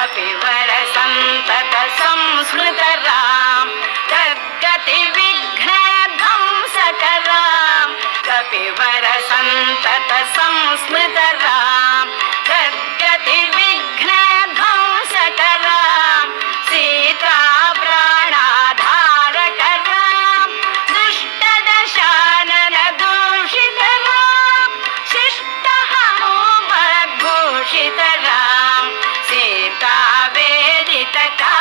तदपि वरसं तत संस्मृतरां तद्गतिविघ्नध्वं सकरां कपिवरसं तत संस्मृतरां तद्गतिविघ्नध्वं सकरां सीता प्राणाधारकरां दुष्टदशाननदूषितरां शिष्टहनुमद्भूषित that die.